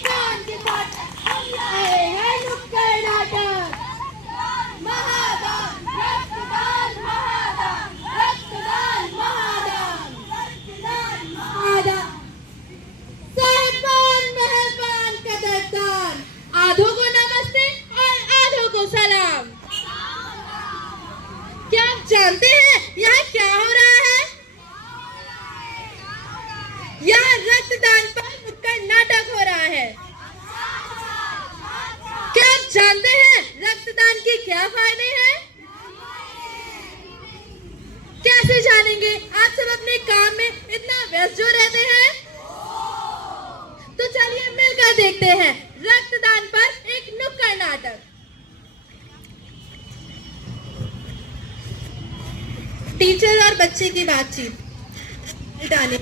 कौन के साथ हम लाए हैं नुक्कड़ नाटक। महादान रक्तदान महादान रक्तदान महादान रक्तदान महादान। साहिबान मेहरबान कदरदान, आधों को नमस्ते और आधों को सलाम। क्या आप जानते हैं यहाँ क्या हो रहा है? यहाँ रक्तदान पर नुक्कड़ नाटक हो रहा है। क्या आप जानते हैं रक्तदान के क्या फायदे हैं? कैसे जानेंगे? आप सब अपने काम में इतना व्यस्त जो रहते हैं। तो चलिए मिलकर देखते हैं रक्तदान पर एक नुक्कड़ नाटक। टीचर और बच्चे की बातचीत। डाले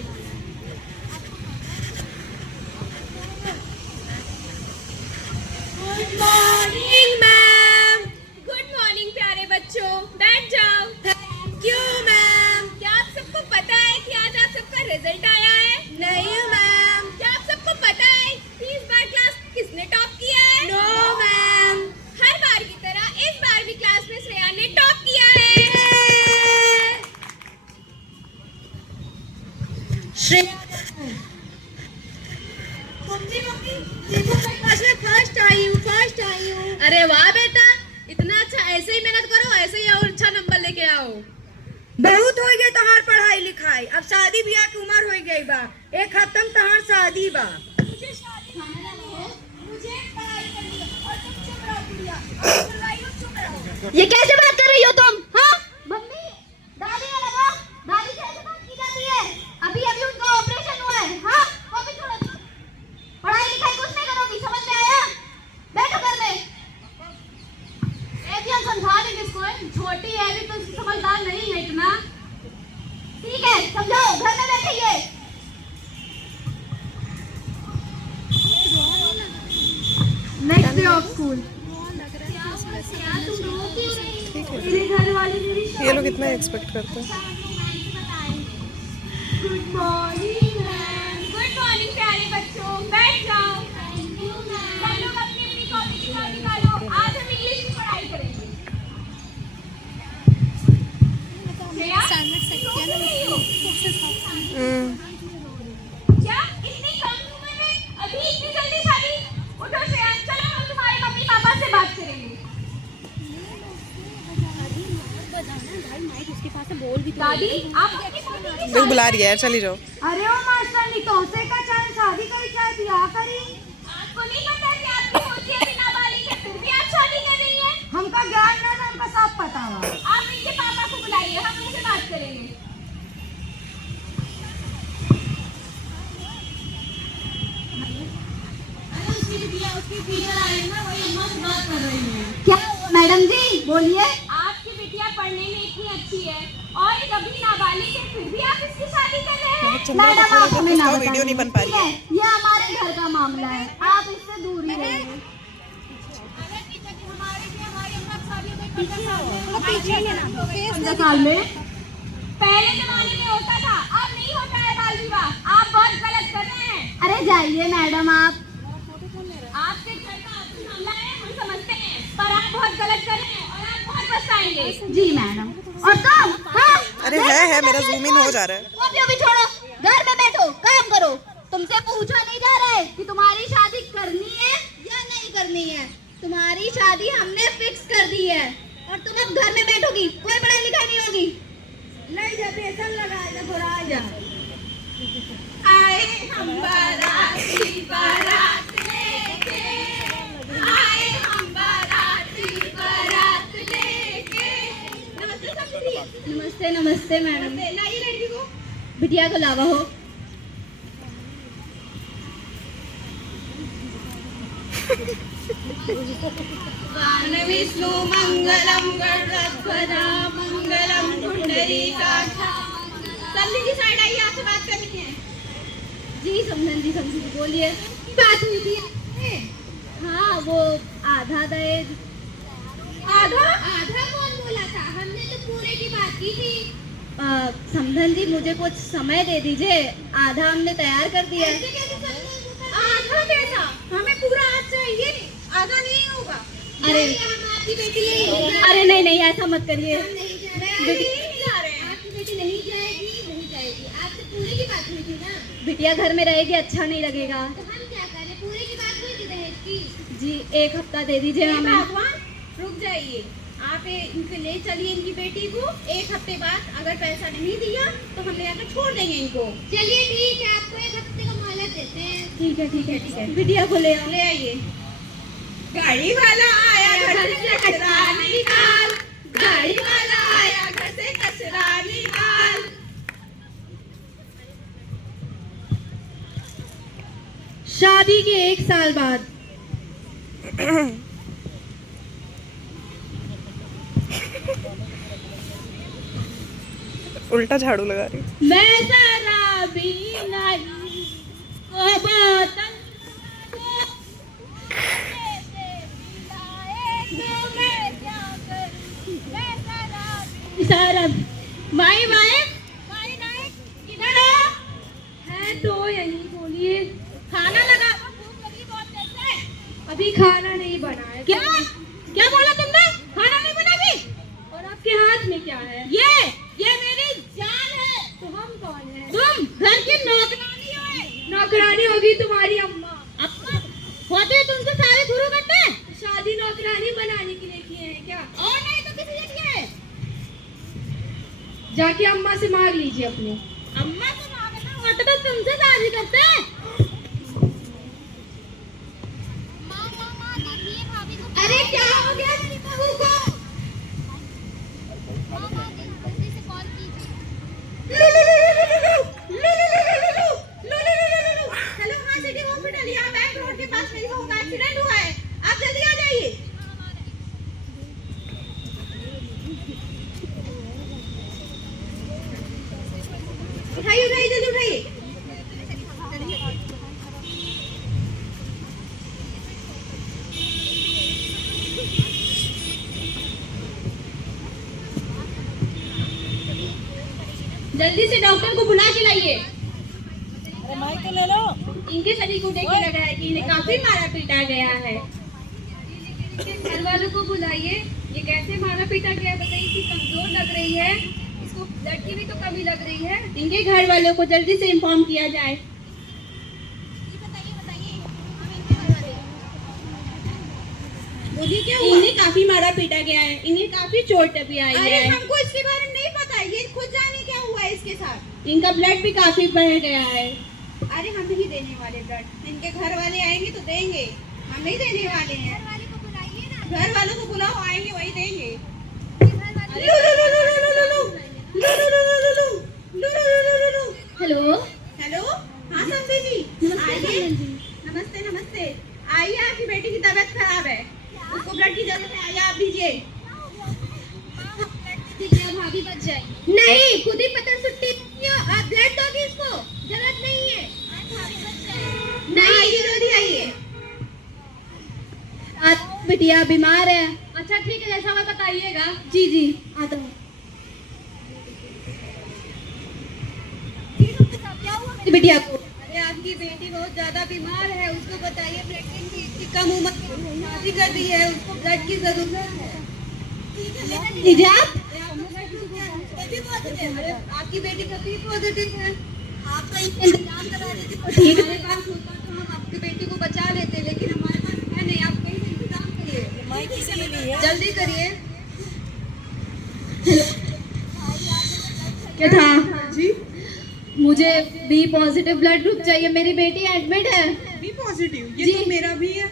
good morning ma'am. Good morning प्यारे बच्चों, बैठ जाओ। Thank you ma'am. क्या आप सबको पता है कि आज आप सबका रिजल्ट आया है? नहीं मैम। क्या आप सबको पता है कि इस बार क्लास किसने टॉप किया है? No ma'am. हर बार की तरह इस बार भी क्लास में श्रेया ने टॉप किया है। श्रेया फर्स्ट आई हूँ। अरे वाह बेटा, इतना अच्छा, ऐसे ही मेहनत करो, ऐसे ही और अच्छा नंबर लेके आओ। बहुत हो गए तहार पढ़ाई लिखाई, अब शादी ब्याह की उम्र हो गई बा। एक खत्म तहार शादी बा। मुझे शादी करना है, मुझे पढ़ाई करनी है और तुम चुप रहो गुड़िया। चुप रहो। ये कैसे बात कर रही हो तुम? हाँ मम्मी, दादी ने लगा, दादी से ऐसे बात की जाती है। अभी अभी उनका ऑपरेशन हुआ है। हाँ, वो भी थोड़ा पढ़ाई लिखाई कुछ नहीं करोगी, समझ में आया? बैठो घर में। एक समझा देंगे इसको, छोटी है अभी तो समझदार नहीं है इतना। ठीक है, समझाओ, घर में बैठिए। Next day of school. मेरे घर वाले मेरी ये लोग इतना एक्सपेक्ट करते हैं। Good morning ma'am. Good morning प्यारे बच्चों, बैठ जाओ। सब लोग अपनी अपनी कॉपी किताब निकालो, आज हम इंग्लिश की पढ़ाई करेंगे। श्रेया, सो रही हो? क्या इतनी कम उम्र में अभी इतनी जल्दी शादी? उठो श्रेया, चलो हम तुम्हारे मम्मी पापा से बात करेंगे। दादी, आप अपनी पोती की लोग बुला रही है यार, चली जाओ। अरे ओ मास्टर तो से का चाहे शादी करी चाहे ब्याह करी। आपको नहीं पता कि आपकी पोती अभी नाबालिग है, फिर भी आप शादी कर रही हैं? हमका ज्ञान ना था, हमका सब पता बा। आप इनके पापा को बुलाइए, हम उनसे बात करेंगे। क्या मैडम जी बोलिए। आपकी बिटिया पढ़ने में इतनी अच्छी है और ये अभी नाबालिग है, फिर भी आप इसकी शादी कर रहे हैं? मैडम आप हमें ना बताइए। वीडियो नहीं बन पा रही है। ये हमारे घर का मामला है, आप इससे दूर ही रहिए। साल में पहले जमाने में होता था, अब नहीं होता है बाल विवाह। आप बहुत गलत कर रहे हैं। अरे जाइए मैडम आप। आपके घर का आपसी मामला है, हम समझते हैं, पर आप बहुत गलत कर रहे हैं और आप बहुत पछताएंगे। जी मैडम। और तुम? हाँ, अरे है मेरा जूम इन हो जा रहा है। वो भी छोड़ो, घर में बैठो, काम करो। तुमसे पूछा नहीं जा रहा है कि तुम्हारी शादी करनी है या नहीं करनी है। तुम्हारी शादी हमने फिक्स कर दी है और तुम अब घर में बैठोगी, कोई पढ़ाई लिखाई नहीं होगी। नहीं जब बेसन लगाएगा तो आ जा। आए हम बाराती बारात लेके, आए हम बाराती बारात लेके। नमस्ते सब दीदी। नमस्ते नमस्ते मैडम। लाइए लड़की को। बिटिया को लावा हो। विष्णु मंगलम गणपदा मंगलम पुंडरीकाक्षा। समझी जी साइड आइए, आपसे बात करनी है। जी समझन जी बोलिए। बात हुई थी। हाँ वो आधा दहेज। आधा आधा कौन बोला था? हमने तो पूरे की बात की थी। समझन जी मुझे कुछ समय दे दीजिए, आधा हमने तैयार कर दिया है। आधा आधा कैसा? हमें पूरा हाथ चाहिए, आधा नहीं होगा। अरे हम आपकी बेटी नहीं अरे नहीं नहीं ऐसा मत करिए। आपकी बेटी नहीं जाएगी आपसे पूरे की बात हुई थी ना। बिटिया घर में रहेगी, अच्छा नहीं लगेगा। तो हम क्या करें, पूरे की बात हुई थी दहेज की। जी 1 हफ्ता दे दीजिए हे हमें। भगवान, रुक जाइए। आप इनसे ले चलिए इनकी बेटी को। 1 हफ्ते बाद अगर पैसा नहीं दिया तो हम ले आकर छोड़ देंगे इनको। चलिए ठीक है, आपको 1 हफ्ते का मोहलत देते हैं। ठीक है ठीक है ठीक है, बिटिया को ले आओ। ले आइए। गाड़ी वाला आया घर से कचरा निकाल, गाड़ी वाला आया घर से कचरा निकाल। शादी के 1 साल बाद उल्टा झाड़ू लगा रही हूँ। मैं शराबी नहीं ओ बोतल माई किधर है? तो यही बोलिए। खाना लगा, भूख लगी बहुत देर से। अभी खाना नहीं बना है। क्या क्या बोला तुमने? खाना नहीं बनागी? और आपके हाथ में क्या है? ये मेरी जान है। तो हम कौन है? तुम घर की नौकरानी हो। नौकरानी होगी तुम्हारी अम्मा। अब होते तुमसे सारे शुरू करते हैं। शादी नौकरानी बनाने के लिए किए हैं क्या? और नहीं तो किसी ने किया है? जाके अम्मा से मांग लीजिए अपने। अम्मा से मांगना होता तो तुमसे शादी करते हैं। अरे क्या हो गया मेरी बहू को? हेलो, हाँ सिटी हॉस्पिटल, यहाँ बैंक रोड के पास मेरी बहू का एक्सीडेंट हुआ है। आप जल्दी आ जाइए। उठाइए उठाइए, जल्दी उठाइए। जल्दी से डॉक्टर को बुला के लाइए। इनके शरीर को देख के लग रहा है कि इन्हें काफी मारा पीटा गया है। घर वालों को बुलाइए। ये कैसे मारा पीटा गया बताइए, कि कमजोर लग रही है, इसको ब्लड की भी तो कमी लग रही है। इनके घर वालों को जल्दी से इन्फॉर्म किया जाए। बोलिए क्या हुआ? इन्हें काफी मारा पीटा गया है, इन्हें काफी चोट भी आई अरे है। हमको इसके बारे में नहीं पता, ये खुद जाने क्या हुआ है इसके साथ। इनका ब्लड भी काफी बढ़ गया है। अरे हम नहीं देने वाले ब्लड, इनके घर वाले आएंगे तो देंगे, हम नहीं देने वाले हैं। घर वालों को बुलाओ, आएंगे वही देंगे। हेलो हेलो, हाँ समझे जी, आइए। नमस्ते नमस्ते, आइए। आपकी बेटी की तबीयत खराब है, उसको ब्लड की जरूरत है, आइए आप दीजिए। भाभी बच जाए। नहीं, खुद ही पता सुट्टी आप ब्लड दोगी इसको, जरूरत नहीं है। नहीं, आइए जल्दी आइए। आज बिटिया बीमार है। अच्छा ठीक है, जैसा हमें बताइएगा। जी जी आता हूँ। बिटिया को अरे आपकी बेटी बहुत ज्यादा बीमार है, उसको बताइए ब्लड की इतनी कम उम्र में शादी कर दी है, उसको ब्लड की जरूरत है। लीजिए आप। अरे आपकी बेटी कभी पॉजिटिव है, आपका इंतजाम करा देते तो ठीक है। हमारे पास होता तो हम आपकी बेटी को बचा लेते, लेकिन हमारे पास है नहीं। आप कहीं से इंतजाम करिए, जल्दी करिए। क्या था जी? मुझे बी पॉजिटिव ब्लड ग्रुप चाहिए, मेरी बेटी एडमिट है। बी पॉजिटिव, ये जी। तो मेरा भी है।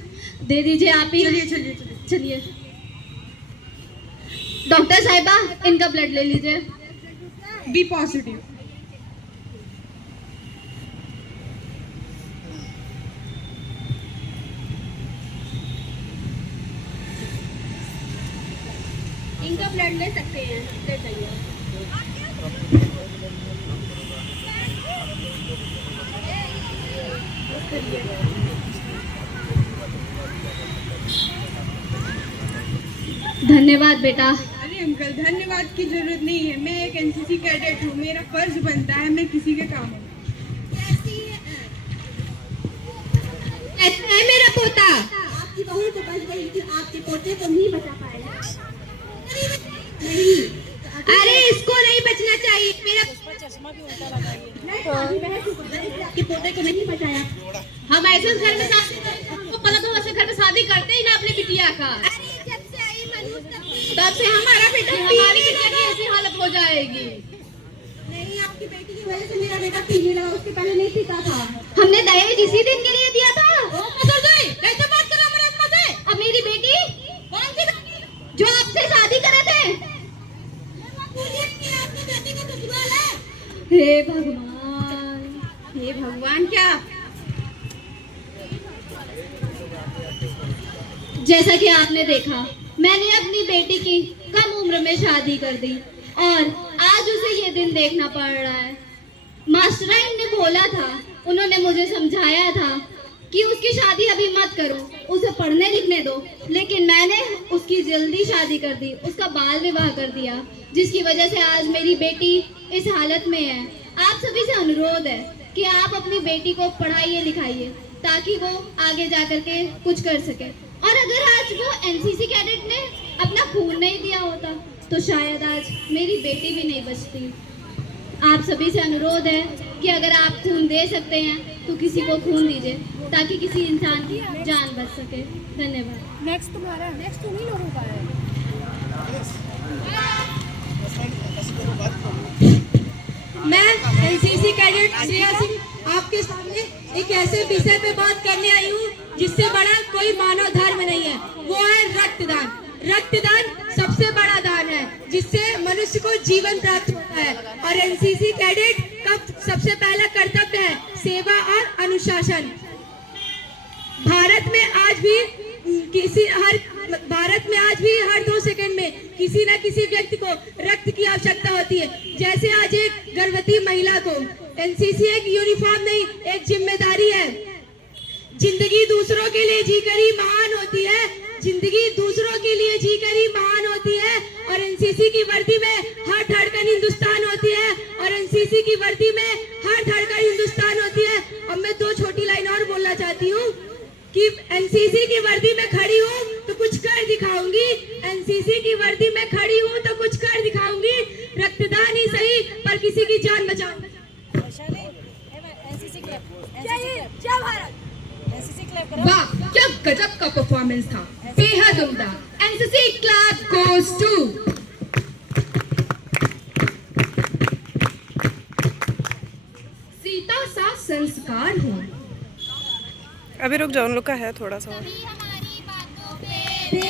दे दीजिए आप ही। चलिए चलिए चलिए। चलिए डॉक्टर साहिबा, इनका ब्लड ले लीजिए। B positive. इनका ब्लड ले सकते हैं, ले जाइए। धन्यवाद बेटा। अरे अंकल, धन्यवाद की जरूरत नहीं है, मैं एक एनसीसी कैडेट हूँ, मेरा फर्ज बनता है मैं किसी के काम आऊं। कैसा है मेरा पोता? आपकी बहू तो बच गई लेकिन आपके पोते को नहीं बचा पाएगा। नहीं, अरे इसको नहीं बचना चाहिए। मेरा आपके पोते को नहीं बचाया। हम ऐसे घर में शादी तो पता तो ऐसे घर में शादी करते ही ना अपनी बिटिया का। अरे जब से आई मनोज तब से हमारा बेटा हमारी बिटिया की ऐसी हालत हो जाएगी। नहीं, आपकी बेटी की वजह से मेरा बेटा पीने लगा, उसके पहले नहीं पीता था। हमने दहेज इसी दिन के लिए दिया था। कैसे बात कर रहा मेरे अम्मा से? अब मेरी बेटी कौन सी बेटी? जो आपसे शादी करे थे। हे भगवान, हे भगवान, क्या जैसा कि आपने देखा, मैंने अपनी बेटी की कम उम्र में शादी कर दी और आज उसे ये दिन देखना पड़ रहा है। मास्टराइन ने बोला था, उन्होंने मुझे समझाया था कि उसकी शादी अभी मत करो, उसे पढ़ने लिखने दो, लेकिन मैंने उसकी जल्दी शादी कर दी, उसका बाल विवाह कर दिया, जिसकी वजह से आज मेरी बेटी इस हालत में है। आप सभी से अनुरोध है कि आप अपनी बेटी को पढ़ाइए लिखाइए ताकि वो आगे जाकर के कुछ कर सके। और अगर आज वो एनसीसी कैडेट ने अपना खून नहीं दिया होता तो शायद आज मेरी बेटी भी नहीं बचती। आप सभी से अनुरोध है कि अगर आप खून दे सकते हैं तो किसी को खून दीजिए ताकि किसी इंसान की जान बच सके। धन्यवाद। नेक्स्ट तुम्हारा, नेक्स्ट तुम ही लोगों का है। मैं एनसीसी कैडेट श्रेया सिंह आपके सामने एक ऐसे विषय पे बात करने आई हूँ जिससे बड़ा कोई मानव धर्म नहीं है, वो है रक्तदान। रक्तदान सबसे बड़ा दान है जिससे मनुष्य को जीवन प्राप्त होता है और एनसीसी कैडेट का सबसे पहला कर्तव्य है सेवा और अनुशासन। भारत में आज भी हर 2 सेकंड में किसी न किसी व्यक्ति को रक्त की आवश्यकता होती है। जैसे आज एक गर्भवती महिला को एनसीसी एक यूनिफॉर्म नहीं, एक जिम्मेदारी है। जिंदगी दूसरों के लिए जीकर ही महान होती है, जिंदगी दूसरों के लिए जीकर ही महान होती है। और एनसीसी की वर्दी में हर धड़कन हिंदुस्तान होती है और एनसीसी की वर्दी में हर धड़कन हिंदुस्तान होती है। अब मैं 2 छोटी लाइन और बोलना चाहती हूँ कि एनसीसी की वर्दी में खड़ी हूँ तो कुछ कर दिखाऊंगी, एनसीसी की वर्दी में खड़ी हूँ तो कुछ कर दिखाऊंगी। रक्तदान ही सही पर किसी की जान बचाऊंगी। वाह, क्या गजब का परफॉर्मेंस था, बेहद उम्दा। एनसीसी क्लब गोज टू सीता सा संस्कार हूँ। अभी रुक जाओ, उन लोग का है थोड़ा सा और। हमारी बातों पे